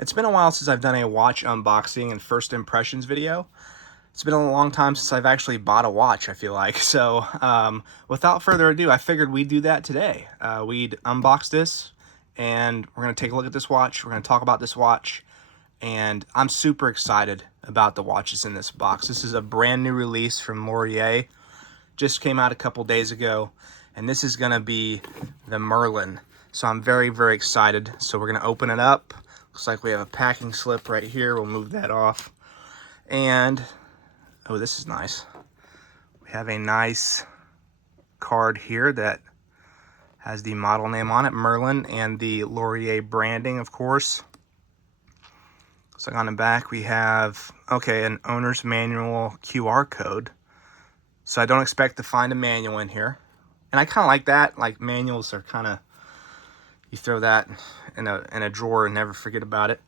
It's been a while since I've done a watch unboxing and first impressions video. It's been a long time since I've actually bought a watch, I feel like. So without further ado, I figured we'd do that today. We'd unbox this and we're going to take a look at this watch. We're going to talk about this watch. And I'm super excited about the watches in this box. This is a brand new release from Lorier. Just came out a couple days ago. And this is going to be the Merlin. So I'm very, very excited. So we're going to open it up. Looks like we have a packing slip right here. We'll move that off. And, oh, this is nice. We have a nice card here that has the model name on it, Merlin, and the Lorier branding, of course. So on the back we have, okay, an owner's manual QR code. So I don't expect to find a manual in here. And I kind of like that. Like, manuals are kind of, you throw that in a drawer and never forget about it.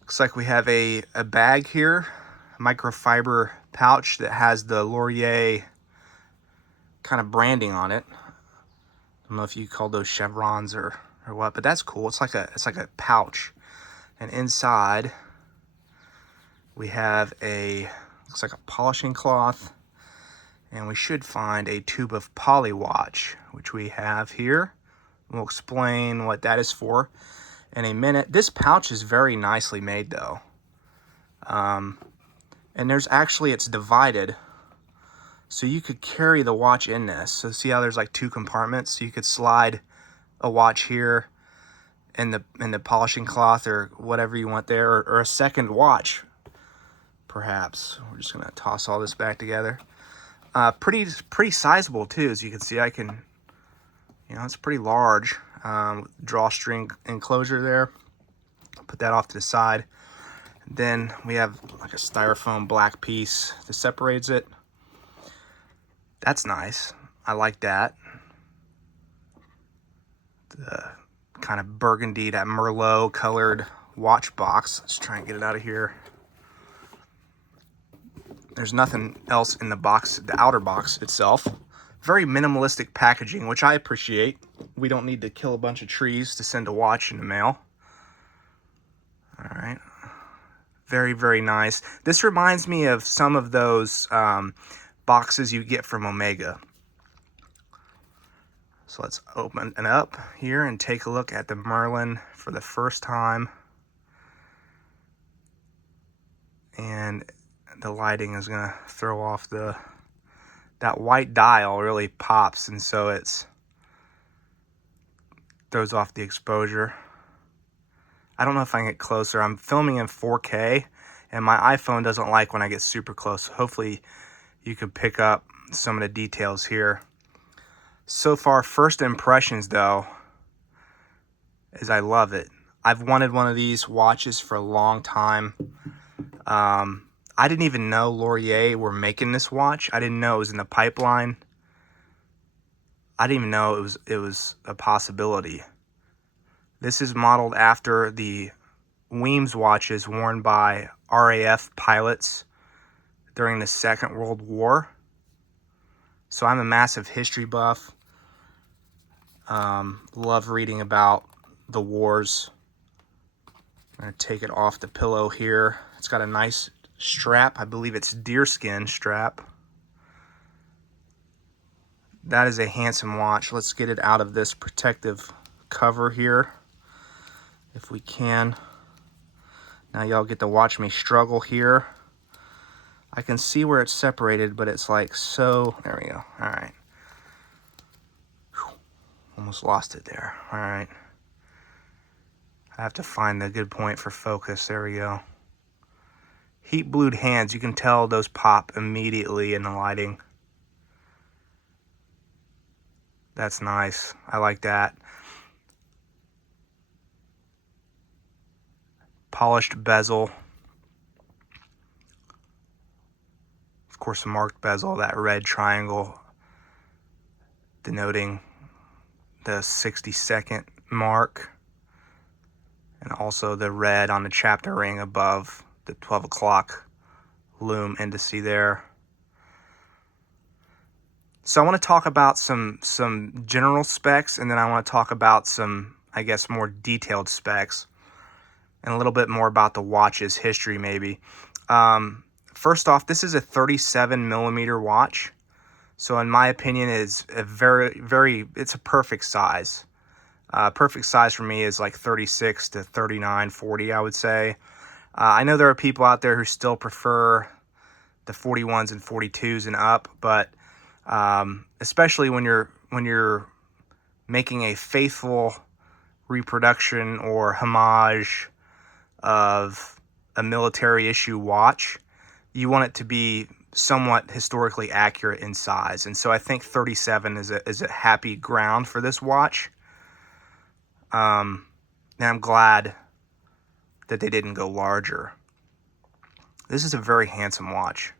Looks like we have a bag here, a microfiber pouch that has the Lorier kind of branding on it. I don't know if you call those chevrons or what, but that's cool. It's like a pouch. And inside we have looks like a polishing cloth, and we should find a tube of poly watch, which we have here. We'll explain what that is for in a minute. This pouch is very nicely made though. And there's actually, it's divided. So you could carry the watch in this. So see how there's like two compartments? So you could slide a watch here in the polishing cloth or whatever you want there, or a second watch, perhaps. We're just gonna toss all this back together. Pretty sizable too, as you can see. It's pretty large. Drawstring enclosure there. Put that off to the side. Then we have like a styrofoam black piece that separates it. That's nice. I like that. The kind of burgundy, that Merlot colored watch box. Let's try and get it out of here. There's nothing else in the box, the outer box itself. Very minimalistic packaging, which I appreciate. We don't need to kill a bunch of trees to send a watch in the mail. All right. Very, very nice. This reminds me of some of those boxes you get from Omega. So let's open it up here and take a look at the Merlin for the first time. And the lighting is gonna throw off that white dial really pops, and so it's throws off the exposure. I don't know if I can get closer. I'm filming in 4K and my iPhone doesn't like when I get super close. Hopefully you can pick up some of the details here. So far, first impressions though, is I love it. I've wanted one of these watches for a long time. I didn't even know Lorier were making this watch. I didn't know it was in the pipeline. I didn't even know it was a possibility. This is modeled after the Weems watches worn by RAF pilots during the Second World War. So I'm a massive history buff. Love reading about the wars. I'm gonna take it off the pillow here. It's got a nice strap. I believe it's deerskin strap. That is a handsome watch. Let's get it out of this protective cover here, if we can. Now y'all get to watch me struggle here. I can see where it's separated, but it's like so, there we go. All right. Whew. Almost lost it there. All right. I have to find the good point for focus. There we go. Heat blued hands. You can tell those pop immediately in the lighting. That's nice. I like that. Polished bezel. Of course, a marked bezel, that red triangle denoting the 60-second mark. And also the red on the chapter ring above the 12 o'clock Lume indice there. So I want to talk about some general specs, and then I want to talk about some, I guess, more detailed specs. and a little bit more about the watch's history maybe. First off, this is a 37 millimeter watch. So in my opinion, it's a it's a perfect size. Perfect size for me is like 36 to 39, 40, I would say. I know there are people out there who still prefer the 41s and 42s and up, but especially when you're making a faithful reproduction or homage of a military issue watch, you want it to be somewhat historically accurate in size. And so I think 37 is a happy ground for this watch. And I'm glad that they didn't go larger. This is a very handsome watch.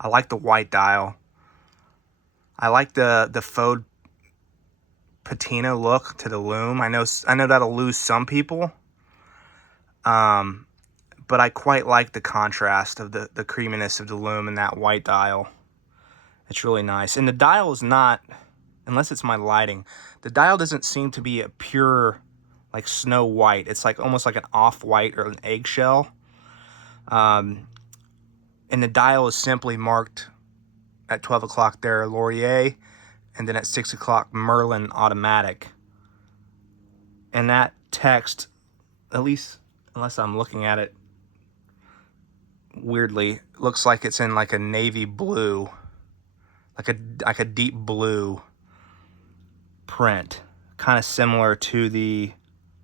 I like the white dial. I like the faux patina look to the Lume. I know that'll lose some people. But I quite like the contrast of the creaminess of the Lume and that white dial. It's really nice. And the dial is not, unless it's my lighting, the dial doesn't seem to be a pure like snow white. It's like almost like an off-white or an eggshell. And the dial is simply marked at 12 o'clock there, Lorier, and then at 6 o'clock, Merlin automatic. And that text, at least unless I'm looking at it weirdly, looks like it's in like a navy blue, like a deep blue print, kind of similar to the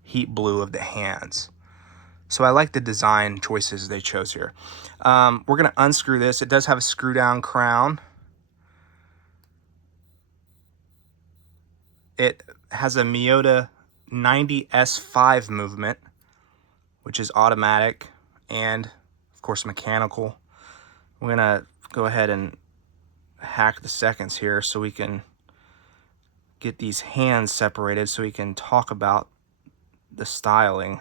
heat blue of the hands. So I like the design choices they chose here. We're going to unscrew this. It does have a screw down crown. It has a Miyota 90S5 movement, which is automatic and, of course, mechanical. We're going to go ahead and hack the seconds here so we can get these hands separated so we can talk about the styling.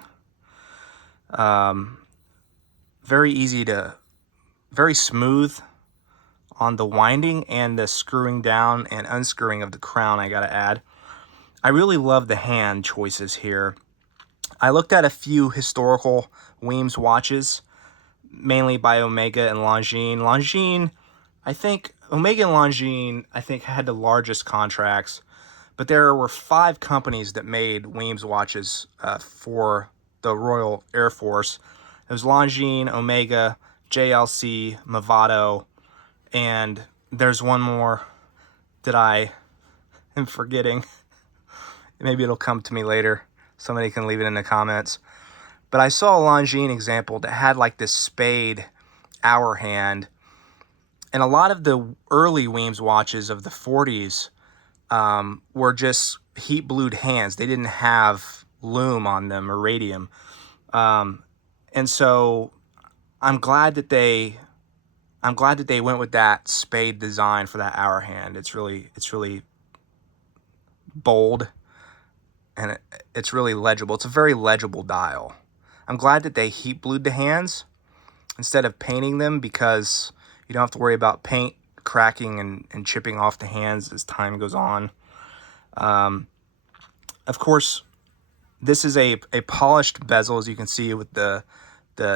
Very smooth on the winding and the screwing down and unscrewing of the crown, I gotta add. I really love the hand choices here. I looked at a few historical Weems watches, mainly by Omega and Longines. Longines, I think, Omega and Longines, I think, had the largest contracts, but there were 5 companies that made Weems watches for the Royal Air Force. It was Longines, Omega, JLC, Movado, and there's one more that I am forgetting. Maybe it'll come to me later. Somebody can leave it in the comments. But I saw a Longines example that had like this spade hour hand. And a lot of the early Weems watches of the 40s were just heat blued hands. They didn't have lume on them or radium. And so I'm glad that they went with that spade design for that hour hand. It's really bold, and it's really legible. It's a very legible dial. I'm glad that they heat blued the hands instead of painting them, because you don't have to worry about paint cracking and chipping off the hands as time goes on. Of course, this is a polished bezel, as you can see with the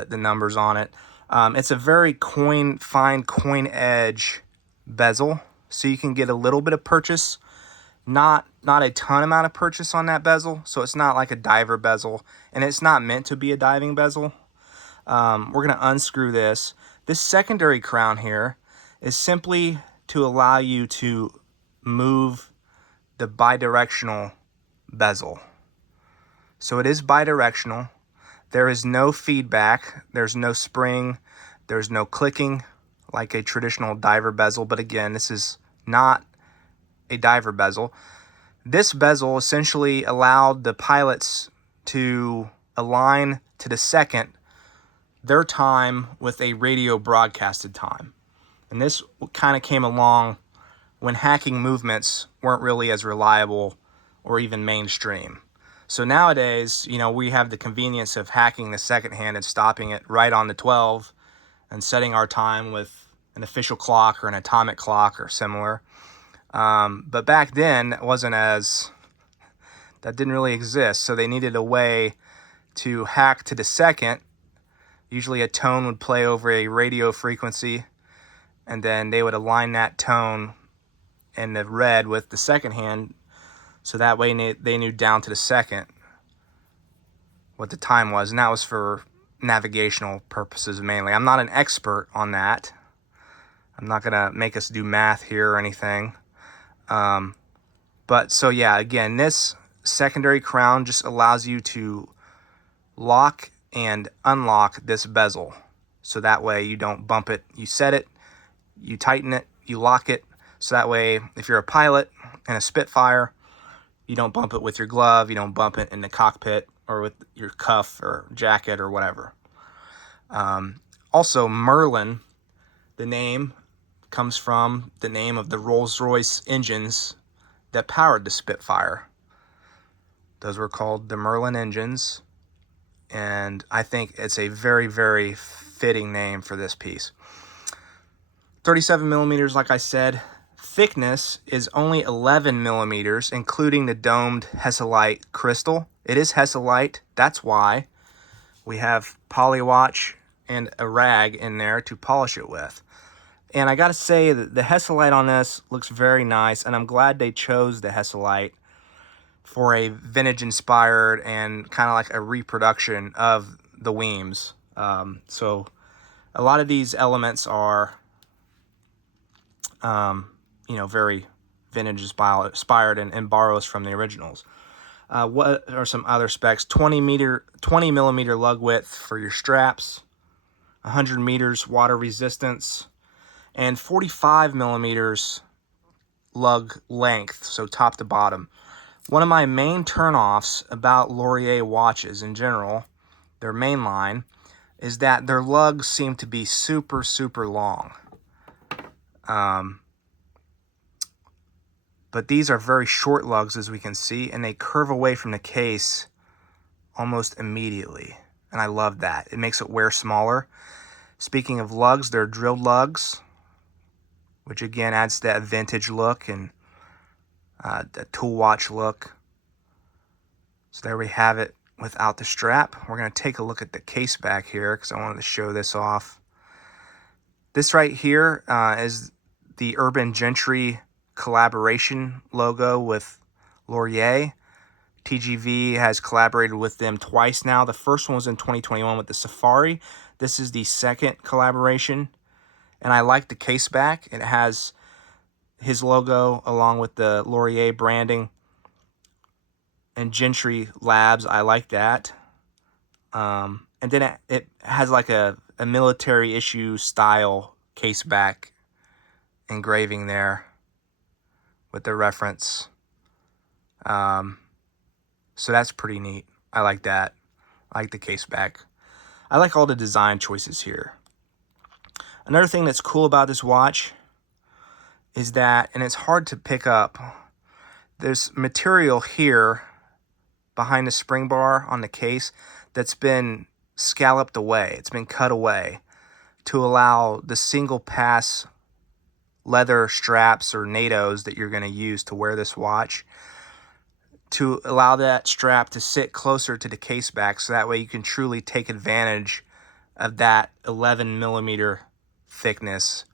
numbers on it. It's a very fine coin edge bezel, so you can get a little bit of purchase, not a ton amount of purchase on that bezel. So it's not like a diver bezel, and it's not meant to be a diving bezel. We're going to unscrew this. This secondary crown here is simply to allow you to move the bidirectional bezel. So it is bidirectional. There is no feedback. There's no spring. There's no clicking like a traditional diver bezel. But again, this is not a diver bezel. This bezel essentially allowed the pilots to align to the second their time with a radio broadcasted time. And this kind of came along when hacking movements weren't really as reliable or even mainstream. So nowadays, we have the convenience of hacking the second hand and stopping it right on the 12 and setting our time with an official clock or an atomic clock or similar. But back then, that didn't really exist. So they needed a way to hack to the second. Usually a tone would play over a radio frequency, and then they would align that tone in the red with the second hand, so that way they knew down to the second what the time was, and that was for navigational purposes mainly. I'm not an expert on that. I'm not gonna make us do math here or anything. But so yeah, again, this secondary crown just allows you to lock and unlock this bezel. So that way you don't bump it. You set it, you tighten it, you lock it. So that way, if you're a pilot in a Spitfire, you don't bump it with your glove, you don't bump it in the cockpit or with your cuff or jacket or whatever. Also, Merlin, the name comes from the name of the Rolls-Royce engines that powered the Spitfire. Those were called the Merlin engines, and I think it's a very, very fitting name for this piece. 37 millimeters, like I said. Thickness is only 11 millimeters, including the domed Hesselite crystal. It is Hesselite, that's why we have polywatch and a rag in there to polish it with. And I gotta say that the Hesselite on this looks very nice, and I'm glad they chose the Hesselite for a vintage-inspired and kind of like a reproduction of the Weems. So a lot of these elements are, you know, very vintage-inspired and borrows from the originals. What are some other specs? 20 millimeter lug width for your straps, 100 meters water resistance, and 45 millimeters lug length, so top to bottom. One of my main turnoffs about Lorier watches in general, their main line, is that their lugs seem to be super, super long. But these are very short lugs, as we can see, and they curve away from the case almost immediately. And I love that. It makes it wear smaller. Speaking of lugs, they're drilled lugs, which again adds that vintage look and the tool watch look. So there we have it without the strap. We're going to take a look at the case back here because I wanted to show this off. This right here is the Urban Gentry collaboration logo with Lorier. TGV has collaborated with them twice now. The first one was in 2021 with the Safari. This is the second collaboration. And I like the case back. It has his logo along with the Lorier branding and Gentry Labs. I like that. And then it has like a military issue style case back engraving there with the reference. So that's pretty neat. I like that. I like the case back. I like all the design choices here. Another thing that's cool about this watch is that, and it's hard to pick up, there's material here behind the spring bar on the case that's been scalloped away. It's been cut away to allow the single pass leather straps or NATOs that you're going to use to wear this watch, to allow that strap to sit closer to the case back, so that way you can truly take advantage of that 11 millimeter thickness,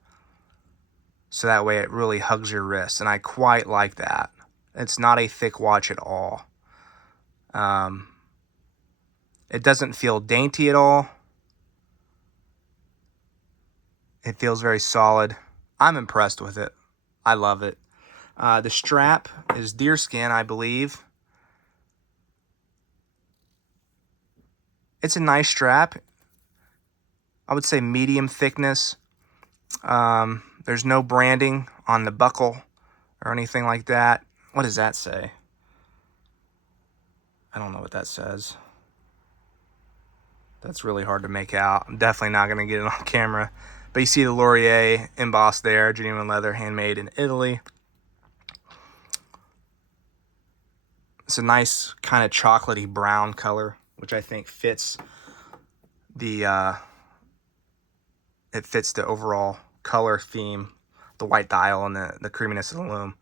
so that way it really hugs your wrist. And I quite like that. It's not a thick watch at all. It doesn't feel dainty at all. It feels very solid. I'm impressed with it. I love it. The strap is deerskin, I believe. It's a nice strap. I would say medium thickness. There's no branding on the buckle or anything like that. What does that say? I don't know what that says. That's really hard to make out. I'm definitely not going to get it on camera. But you see the Lorier embossed there, genuine leather, handmade in Italy. It's a nice kind of chocolatey brown color, which I think fits the overall color theme, the white dial and the creaminess of the Lume.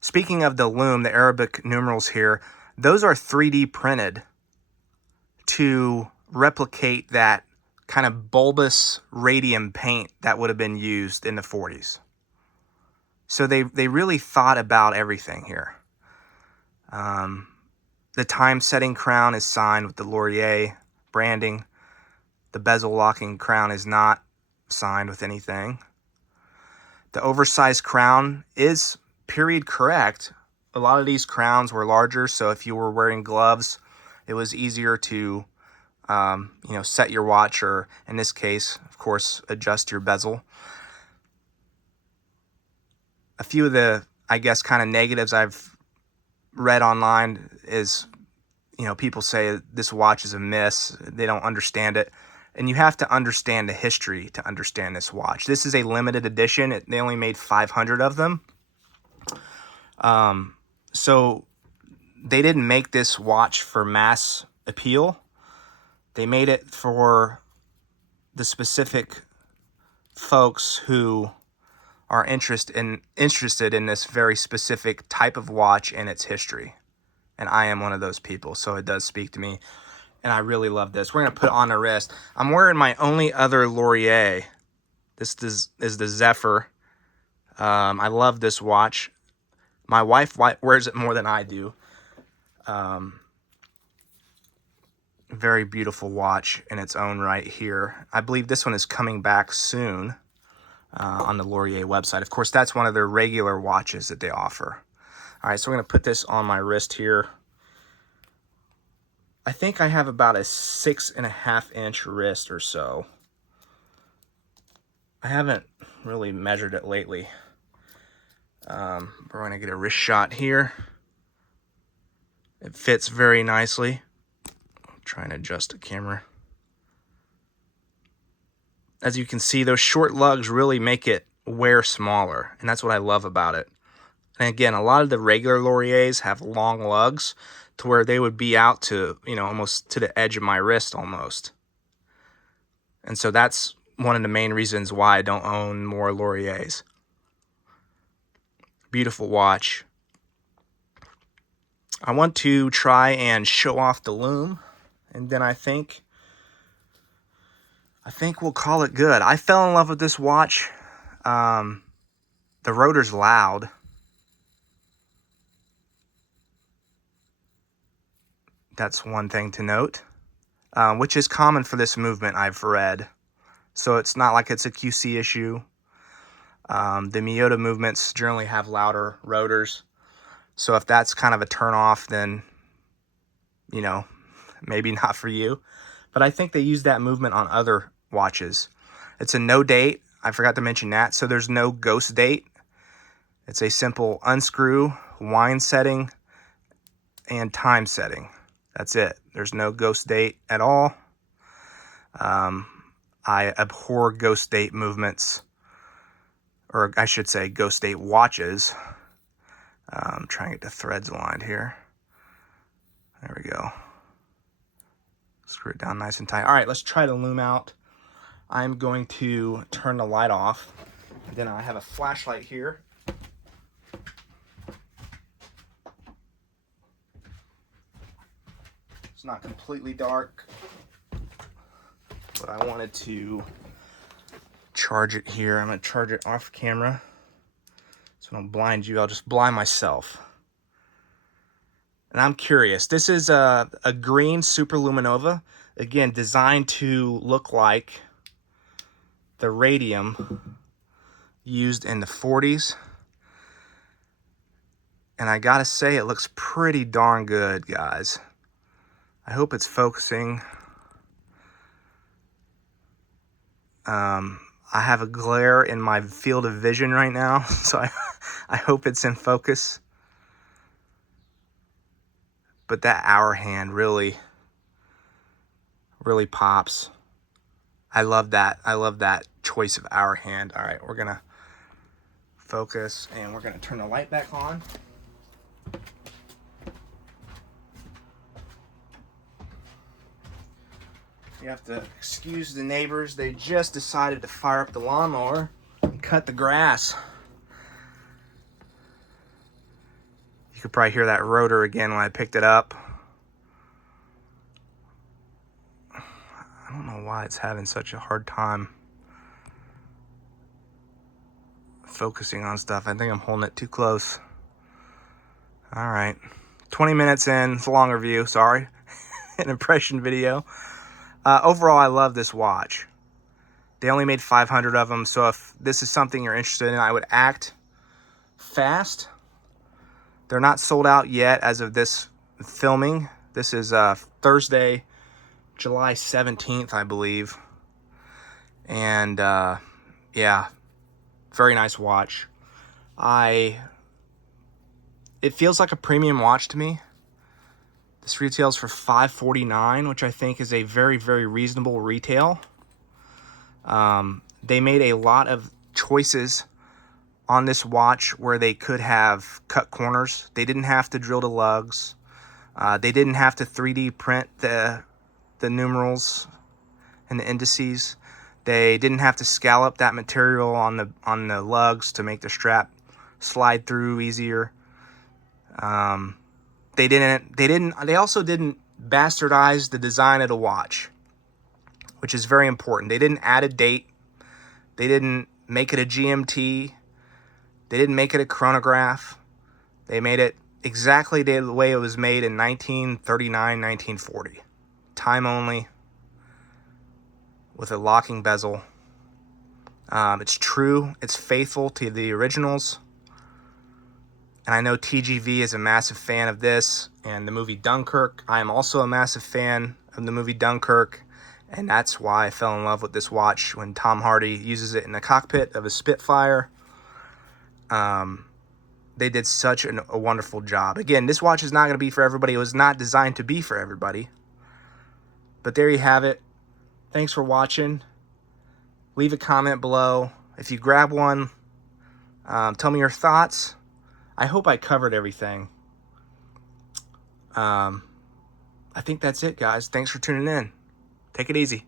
Speaking of the Lume, the Arabic numerals here, those are 3D printed to replicate that kind of bulbous radium paint that would have been used in the 40s. So they really thought about everything here. The time setting crown is signed with the Lorier branding. The bezel locking crown is not signed with anything. The oversized crown is period correct. A lot of these crowns were larger, so if you were wearing gloves, it was easier to set your watch, or in this case, of course, adjust your bezel. A few of the, I guess, kind of negatives I've read online is, people say this watch is a miss. They don't understand it. And you have to understand the history to understand this watch. This is a limited edition. They only made 500 of them. So they didn't make this watch for mass appeal. They made it for the specific folks who are interested in this very specific type of watch and its history. And I am one of those people, so it does speak to me. And I really love this. We're going to put it on the wrist. I'm wearing my only other Lorier. This is the Zephyr. I love this watch. My wife wears it more than I do. Very beautiful watch in its own right here. I believe this one is coming back soon on the Lorier website. Of course, that's one of their regular watches that they offer. All right, so we're going to put this on my wrist here. I think I have about a 6.5-inch wrist or so. I haven't really measured it lately. We're going to get a wrist shot here. It fits very nicely. I'm trying to adjust the camera. As you can see, those short lugs really make it wear smaller, and that's what I love about it. And again, a lot of the regular Loriers have long lugs to where they would be out to, almost to the edge of my wrist almost. And so that's one of the main reasons why I don't own more Loriers. Beautiful watch. I want to try and show off the Lume, and then I think we'll call it good. I fell in love with this watch. The rotor's loud. That's one thing to note, which is common for this movement, I've read. So it's not like it's a QC issue. The Miyota movements generally have louder rotors. So if that's kind of a turn off, then, maybe not for you. But I think they use that movement on other watches. It's a no date. I forgot to mention that. So there's no ghost date. It's a simple unscrew, wind setting, and time setting. That's it. There's no ghost date at all. I abhor ghost date movements, or I should say ghost date watches. I'm trying to get the threads aligned here. There we go. Screw it down nice and tight. All right, let's try the Lume out. I'm going to turn the light off. And then I have a flashlight here. It's not completely dark, but I wanted to charge it here. I'm going to charge it off camera. So I don't blind you, I'll just blind myself. And I'm curious. This is a green superluminova. Again, designed to look like the radium used in the 40s. And I gotta say, it looks pretty darn good, guys. I hope it's focusing. I have a glare in my field of vision right now, so I hope it's in focus. But that hour hand really pops. I love that. I love that choice of hour hand. All right, we're gonna focus and we're gonna turn the light back on. You have to excuse the neighbors. They just decided to fire up the lawnmower and cut the grass. You could probably hear that rotor again when I picked it up. know why it's having such a hard time focusing on stuff. I think I'm holding it too close. All right, 20 minutes in. It's a longer view, sorry. An impression video. Overall, I love this watch. They only made 500 of them, so if this is something you're interested in, I would act fast. They're not sold out yet as of this filming. This is Thursday, July 17th, I believe. And yeah, very nice watch. It feels like a premium watch to me. This retails for $549, which I think is a very, very reasonable retail. They made a lot of choices on this watch where they could have cut corners. They didn't have to drill the lugs. They didn't have to 3D print the numerals and the indices. They didn't have to scallop that material on the lugs to make the strap slide through easier. They also didn't bastardize the design of the watch, which is very important. They didn't add a date. They didn't make it a GMT. They didn't make it a chronograph. They made it exactly the way it was made in 1939, 1940. Time only, with a locking bezel. It's true. It's faithful to the originals. And I know TGV is a massive fan of this and the movie Dunkirk. I am also a massive fan of the movie Dunkirk. And that's why I fell in love with this watch when Tom Hardy uses it in the cockpit of a Spitfire. They did such a wonderful job. Again, this watch is not going to be for everybody. It was not designed to be for everybody. But there you have it. Thanks for watching. Leave a comment below. If you grab one, tell me your thoughts. I hope I covered everything. I think that's it, guys. Thanks for tuning in. Take it easy.